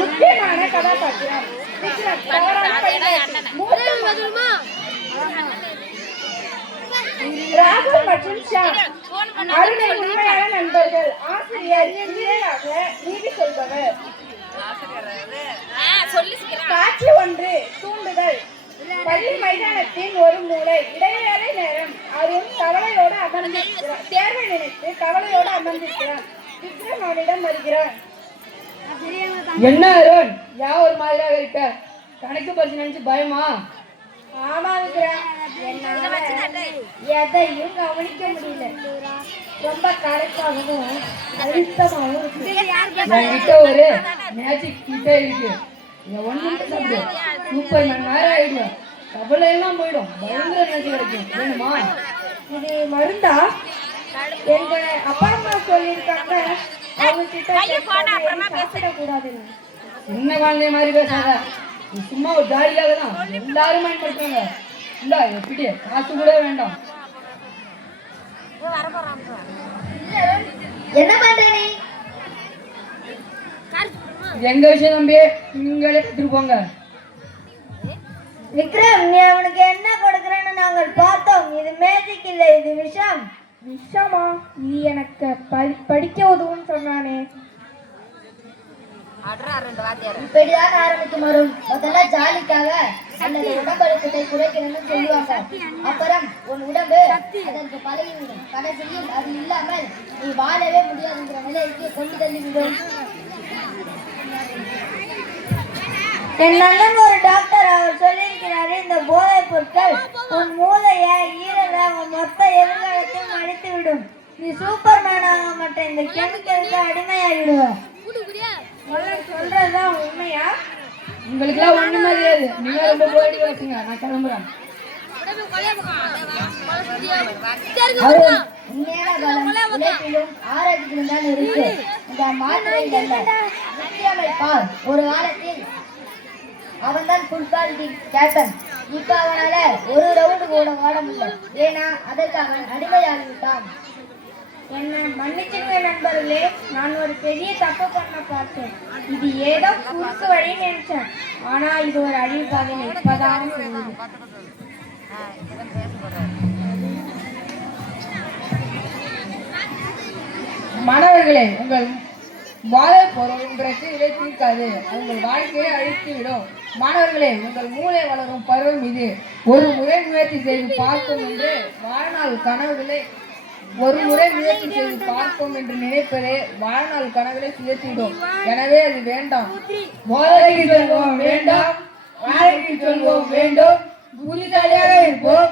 முக்கியமான கதாபாத்திரம் ராகு மற்றும் ஷாம் அருணின் உண்மையான நண்பர்கள். ஆசிரியர் இணையாக நீதி சொல்பவர். காட்சி ஒன்று. தூண்டுதல். பள்ளி மைதானத்தின் ஒரு மூலை. இடைவேளை நேரம். அருண் கவலையோடு அமர்ந்திருக்கிறார். தேர்வை நினைத்து கவலையோடு அமர்ந்திருக்கிறார். விக்ரம் அவனிடம் வருகிறார். என்ன அருண், யா ஒரு மாதிரியாக இருக்க? கணக்கு பரிசு நினைச்சு பயமா? ஆமா விக்ரம், எதையும் கவனிக்க முடியல. ரொம்ப கரெக்டாகவும் அழுத்தமாகவும் இருக்கு. ஒரு மேஜிக் கிட்டே இருக்கு. சூப்பர் மணி நேரம் ஆயிடும். கவலை எல்லாம் போயிடும். பயங்கர மேஜிக் கிடைக்கும். வேணுமா? இது மருந்தா? எங்க அப்பா அம்மா சொல்லியிருக்காங்க அவங்க கிட்ட சாப்பிடக்கூடாதுன்னு. சின்ன குழந்தை மாதிரி பேசாத. சும்மா ஒரு ஜாலியாக தான் எல்லாரும் பயன்படுத்துவாங்க. இல்ல எப்படி காசு கூட வேண்டாம். என்ன பண்ற நீ? எங்க விஷயம் தம்பி, நீங்களே கத்துருப்போங்க. விக்ரம், நீ அவனுக்கு என்ன கொடுக்கறன்னு நாங்கள் பார்த்தோம். இது மேஜிக் இல்லை, இது விஷம். விஷமா? நீ எனக்கு படிக்க உதவுன்னு சொன்னானே. இப்படிதான் ஆரம்பிக்கும் வரும். முதல்ல ஜாலிக்காக அல்லது உடம்பழுக்கத்தை குறைக்கணும்னு சொல்லுவாங்க. அப்புறம் உன் உடம்பு அதற்கு பழகிவிடும். கடைசியில் அது இல்லாமல் நீ வாழவே முடியாதுங்கிற நிலைக்கு கொண்டு தள்ளிவிடும். என் நண்பன் ஒரு டாக்டர், அவர் சொல்லியிருக்கிறாரு, இந்த போதைப் பொருட்கள் உன் மூளைய ஈரல மொத்த எதிர்காலத்தையும் அழித்து விடும். நீ சூப்பர் மேன் ஆக மாட்டேன், இந்த கெமிக்கலுக்கு அடிமையாகிடுவ. சொல்றதுதான் உண்மையா? உங்களுக்கு எல்லாம் ஒண்ணுமே தெரியாது. நீங்க ரொம்ப போயிட்டு வச்சுங்க. நான் கிளம்புறேன். உண்மையான பலம் உழைப்பிலும் ஆரோக்கியத்திலும் தான் இருக்கு. இந்த மாத்திரையில் அல்ல. பார், ஒரு காலத்தில் அவன் தான் ஃபுட்பால் டீம் கேப்டன். இப்ப அவனால ஒரு ரவுண்டு கூட ஓட முடியல. ஏன்னா அதற்கு அவன் அடிமையாகிவிட்டான். என்ன மன்னிச்சுங்க நண்பர்களே, நான் ஒரு பெரிய தப்பு பண்ண பார்த்தேன். இது ஏதோ குறுக்கு வழி நினைச்சேன். ஆனா இது ஒரு அழிவு பாதை. இப்பதான் மாணவர்களே, உங்கள் போதைப் பொருளுக்கு இதை தீர்க்காது. உங்கள் வாழ்க்கையை அழித்து விடும். மாணவர்களே, உங்கள் மூளை வளரும் பருவம் இது. ஒரு முறை முயற்சி செய்து பார்க்கும் என்று வாழ்நாள் கனவுகளை பார்ப்போம் என்று நினைப்பதே வாழ்நாள் கனவுகளை சிதைத்துவிடும். எனவே அது வேண்டாம். போதைக்கு சொல்வோம் வேண்டாம், வாழ்க்கைக்கு சொல்வோம் வேண்டும். புத்திசாலியாக இருப்போம்.